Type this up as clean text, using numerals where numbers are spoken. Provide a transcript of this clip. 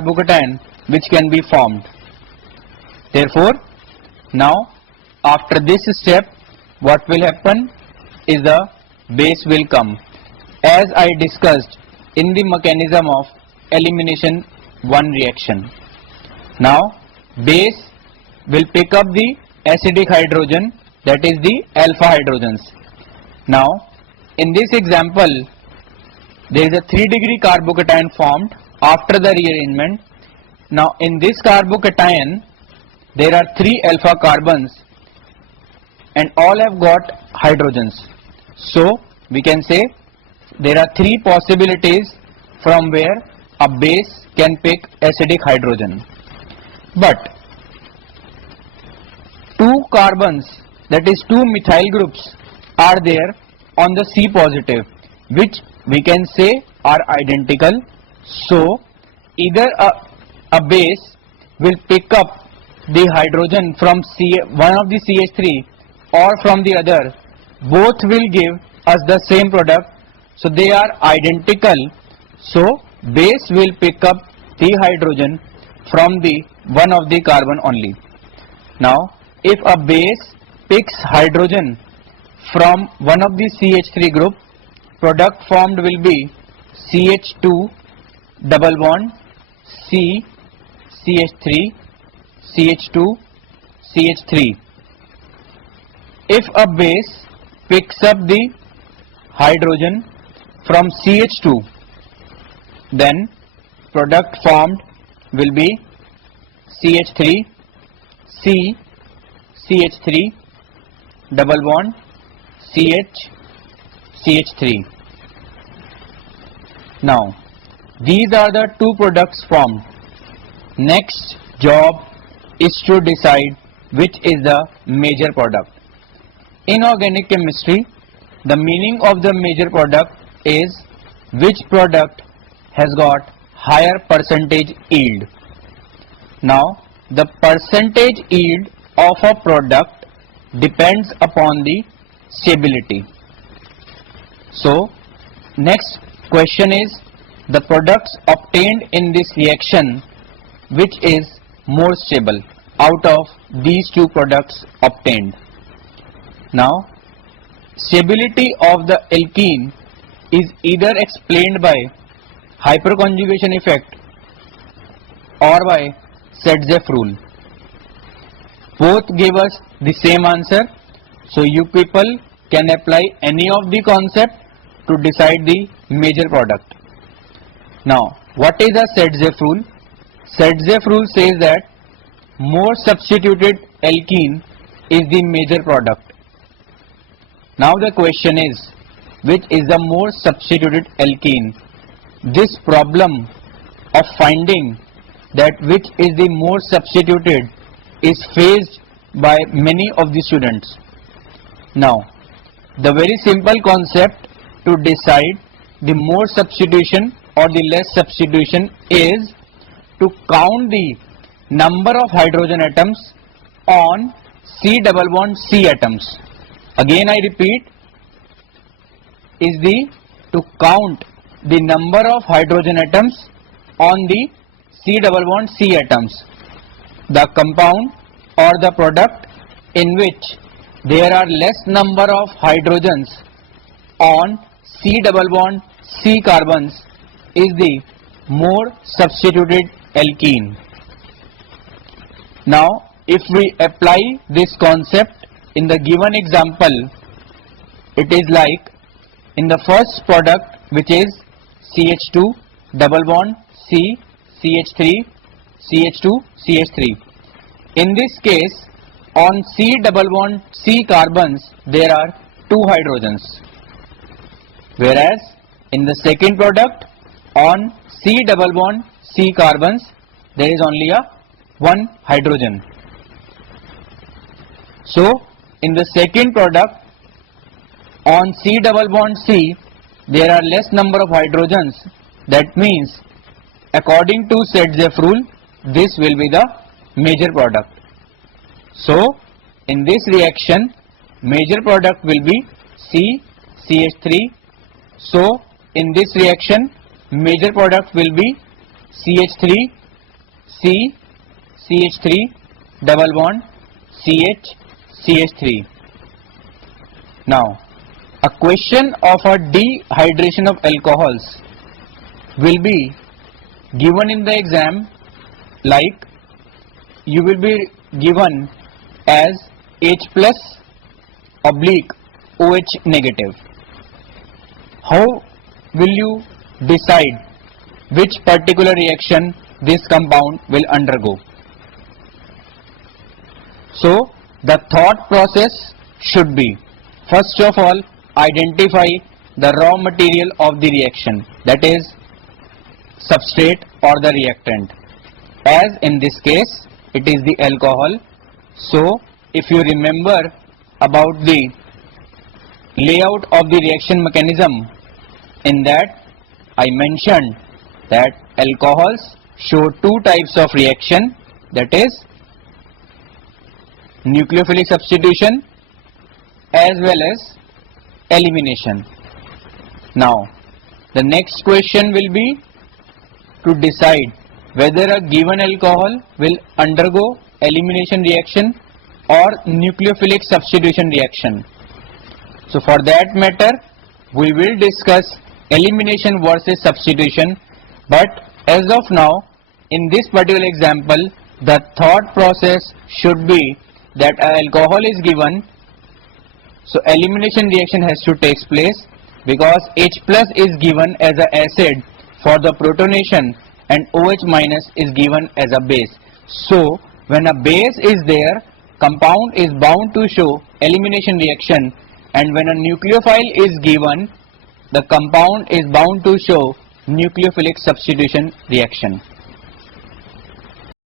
carbocation which can be formed. Therefore, now after this step, what will happen is the base will come, as I discussed in the mechanism of elimination 1 reaction. Now base will pick up the acidic hydrogen, that is the alpha hydrogens. Now in this example, there is a 3-degree carbocation formed after the rearrangement. Now in this carbocation there are 3 alpha carbons and all have got hydrogens. So we can say there are 3 possibilities from where a base can pick acidic hydrogen. But 2 carbons, that is 2 methyl groups, are there on the C positive, which we can say are identical. So either a base will pick up the hydrogen from one of the CH3 or from the other. Both will give us the same product, so they are identical. So base will pick up the hydrogen from the one of the carbon only. Now if a base picks hydrogen from one of the CH3 group, product formed will be CH2 double bond C CH3 CH2 CH3. If a base picks up the hydrogen from CH2, then product formed will be CH3 C CH3 double bond CH CH3. Now these are the 2 products formed. Next job is to decide which is the major product. In organic chemistry, the meaning of the major product is which product has got higher percentage yield. Now the percentage yield of a product depends upon the stability. So next question is the products obtained in this reaction, which is more stable out of these 2 products obtained. Now stability of the alkene is either explained by hyperconjugation effect or by Sedgwick rule. Both give us the same answer, so you people can apply any of the concept to decide the major product. Now what is a Sedgwick rule? Sedgwick rule says that more substituted alkene is the major product. Now the question is, which is the more substituted alkene? This problem of finding that which is the more substituted is faced by many of the students. Now the very simple concept to decide the more substitution or the less substitution is to count the number of hydrogen atoms on C double bond C atoms. Again I repeat, is to count the number of hydrogen atoms on the C double bond C atoms, the compound or the product in which there are less number of hydrogens on C double bond C carbons is the more substituted alkene. Now if we apply this concept in the given example, it is like in the first product, which is CH2 double bond C CH3 CH2 CH3. In this case, on C double bond C carbons there are 2 hydrogens, whereas in the second product on C double bond C carbons there is only a 1 hydrogen. So in the second product on C double bond C there are less number of hydrogens. That means according to Sedgwick rule, this will be the major product. So in this reaction major product will be C CH3. So in this reaction major product will be CH3 C, CH3, double bond, CH, CH3. Now, a question of a dehydration of alcohols will be given in the exam, like you will be given as H plus oblique OH negative. How will you decide which particular reaction this compound will undergo? So, the thought process should be, first of all, identify the raw material of the reaction, that is substrate or the reactant. As in this case, it is the alcohol. So, if you remember about the layout of the reaction mechanism, in that I mentioned that alcohols show two types of reaction, that is nucleophilic substitution as well as elimination. Now, the next question will be to decide whether a given alcohol will undergo elimination reaction or nucleophilic substitution reaction. So for that matter, we will discuss elimination versus substitution, but as of now, in this particular example, the thought process should be that an alcohol is given, so elimination reaction has to take place, because H plus is given as an acid for the protonation and OH minus is given as a base. So when a base is there, compound is bound to show elimination reaction, and when a nucleophile is given, the compound is bound to show nucleophilic substitution reaction.